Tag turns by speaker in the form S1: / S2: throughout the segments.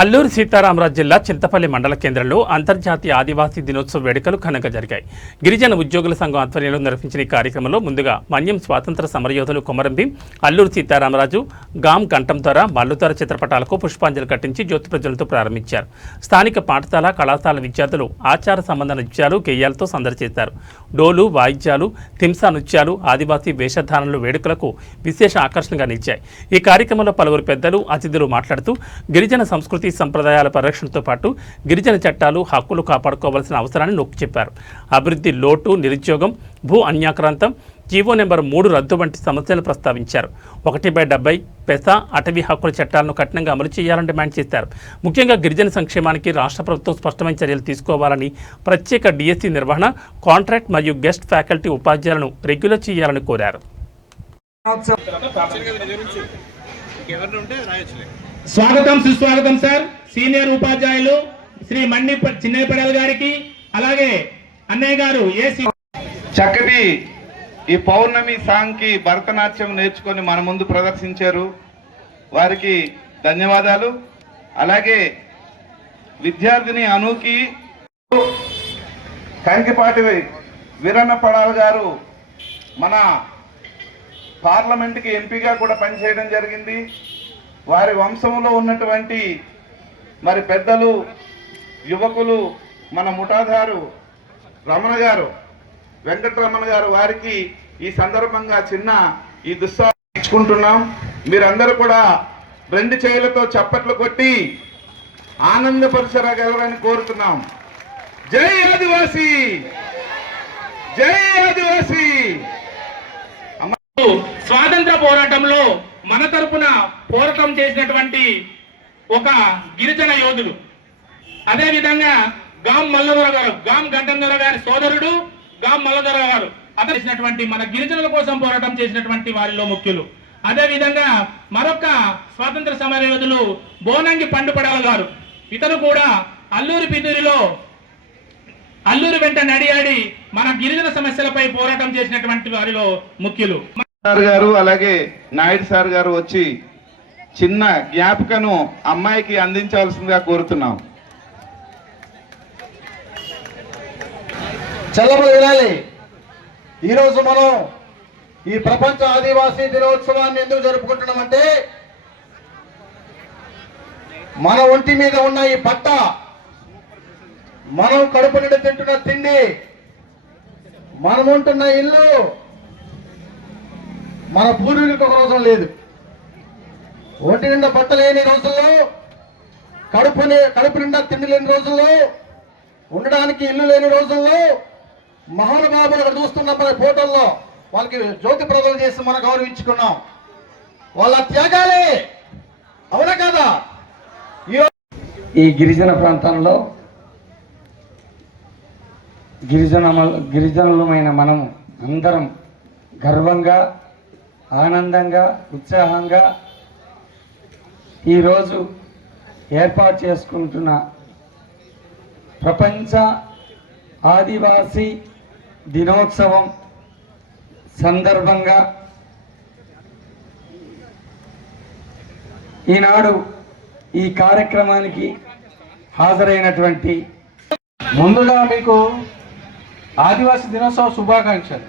S1: అల్లూరు సీతారామరాజు జిల్లా చింతపల్లి మండల కేంద్రంలో అంతర్జాతీయ ఆదివాసీ దినోత్సవ వేడుకలు ఘనంగా జరిగాయి. గిరిజన ఉద్యోగుల సంఘం ఆధ్వర్యంలో నిర్వహించిన ఈ కార్యక్రమంలో ముందుగా మన్యం స్వాతంత్ర సమరయోధులు కొమరంభీం అల్లూరు సీతారామరాజు గాం గంటం ద్వారా మల్లుతార చిత్రపటాలకు పుష్పాంజలి కట్టించి జ్యోతి ప్రజలతో ప్రారంభించారు. స్థానిక పాఠశాల కళాశాల విద్యార్థులు ఆచార సంబంధ నృత్యాలు గేయాలతో సందడి చేశారు. డోలు వాయిద్యాలు తింసా నృత్యాలు ఆదివాసీ వేషధారణలు వేడుకలకు విశేష ఆకర్షణగా నిలిచాయి. ఈ కార్యక్రమంలో పలువురు పెద్దలు అతిథులు మాట్లాడుతూ గిరిజన సంస్కృతి సంప్రదాయాల పరిరక్షణతో పాటు గిరిజన చట్టాలు హక్కులు కాపాడుకోవాల్సిన అవసరాన్ని నొక్కి చెప్పారు. అభివృద్ధి లోటు నిరుద్యోగం భూ అన్యాక్రాంతం జీవో నెంబర్ మూడు రద్దు వంటి సమస్యలు ప్రస్తావించారు. ఒకటి బై డెబ్బై పెసా అటవీ హక్కుల చట్టాలను కఠినంగా అమలు చేయాలని డిమాండ్ చేశారు. ముఖ్యంగా గిరిజన సంక్షేమానికి రాష్ట్ర ప్రభుత్వం స్పష్టమైన చర్యలు తీసుకోవాలని ప్రత్యేక డిఎస్సి నిర్వహణ కాంట్రాక్ట్ మరియు గెస్ట్ ఫ్యాకల్టీ ఉపాధ్యాయులను రెగ్యులర్ చేయాలని కోరారు.
S2: స్వాగతం సుస్వాగతం సార్. సీనియర్ ఉపాధ్యాయులు శ్రీ మండి చిన్నపడల్ గారికి అలాగే అన్నయ్య గారు ఏసీ
S3: చక్కటి ఈ పౌర్ణమి సాంగ్కి భరతనాట్యం నేర్చుకొని మన ముందు ప్రదర్శించారు. వారికి ధన్యవాదాలు. అలాగే విద్యార్థిని అనుకి కంకిపాటి వీరన్న పడాల్ గారు మన పార్లమెంట్కి ఎంపీగా కూడా పనిచేయడం జరిగింది. వారి వంశంలో ఉన్నటువంటి మరి పెద్దలు యువకులు మన ముఠాదారు రమణ గారు వెంకటరమణ గారు వారికి ఈ సందర్భంగా చిన్న ఈ దుస్సా మీరందరూ కూడా రెండు చేయులతో చప్పట్లు కొట్టి ఆనందపరచగలరని కోరుతున్నాం. జై ఆదివాసి! జై ఆదివాసి!
S2: స్వాతంత్ర పోరాటంలో మన తరపున పోరాటం చేసినటువంటి ఒక గిరిజన యోధుడు. అదేవిధంగా గాం మల్లదొర గారు గాం గంటందొర గారి సోదరుడు గాం మల్లదొర గారు. అతను చేసినటువంటి మన గిరిజనుల కోసం పోరాటం చేసినటువంటి వారిలో ముఖ్యులు. అదేవిధంగా మరొక స్వాతంత్ర సమర యోధులు బోనంగి పండుపడాల గారు. ఇతను కూడా అల్లూరి పిదూరిలో అల్లూరి వెంట నడియాడి మన గిరిజన సమస్యలపై పోరాటం చేసినటువంటి వారిలో ముఖ్యులు.
S3: సార్ గారు అలాగే నాయుడు సార్ గారు వచ్చి చిన్న జ్ఞాపికను అమ్మాయికి అందించాల్సిందిగా కోరుతున్నాం.
S4: చల్లబడాలి ఈరోజు మనం ఈ ప్రపంచ ఆదివాసీ దినోత్సవాన్ని ఎందుకు జరుపుకుంటున్నామంటే మన ఒంటి మీద ఉన్న ఈ పట్ట మనం కడుపు నిండి తింటున్న తిండి మనం ఉంటున్న ఇల్లు మన పూర్వీకులకు ఒక రోజు లేదు. ఒంటి నిండా బట్ట లేని రోజుల్లో కడుపు కడుపు నిండా తిండి లేని రోజుల్లో ఉండడానికి ఇల్లు లేని రోజుల్లో మహానుభావులు అక్కడ చూస్తున్నాం మన ఫోటోల్లో వాళ్ళకి జ్యోతి ప్రజలు చేసి మనం గౌరవించుకున్నాం. వాళ్ళ త్యాగాలే! అవునా కదా?
S5: ఈ గిరిజన ప్రాంతంలో గిరిజన గిరిజనులమైన మనము అందరం గర్వంగా ఆనందంగా ఉత్సాహంగా ఈరోజు ఏర్పాటు చేసుకుంటున్న ప్రపంచ ఆదివాసీ దినోత్సవం సందర్భంగా ఈనాడు ఈ కార్యక్రమానికి హాజరైనటువంటి
S6: ముందుగా మీకు ఆదివాసీ దినోత్సవ శుభాకాంక్షలు.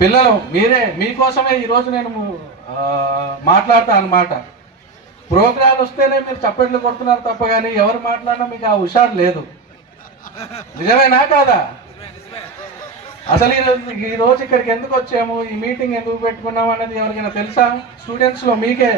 S6: పిల్లలు మీరే మీకోసమే ఈరోజు నేను మాట్లాడతా అన్నమాట. ప్రోగ్రాలు వస్తేనే మీరు చప్పట్లు కొడుతున్నారు తప్ప కానీ ఎవరు మాట్లాడినా మీకు ఆ హుషారు లేదు. నిజమేనా కాదా? అసలు ఈరోజు ఈ రోజు ఇక్కడికి ఎందుకు వచ్చాము? ఈ మీటింగ్ ఎందుకు పెట్టుకున్నాము అనేది ఎవరికైనా తెలుసా? స్టూడెంట్స్లో మీకే.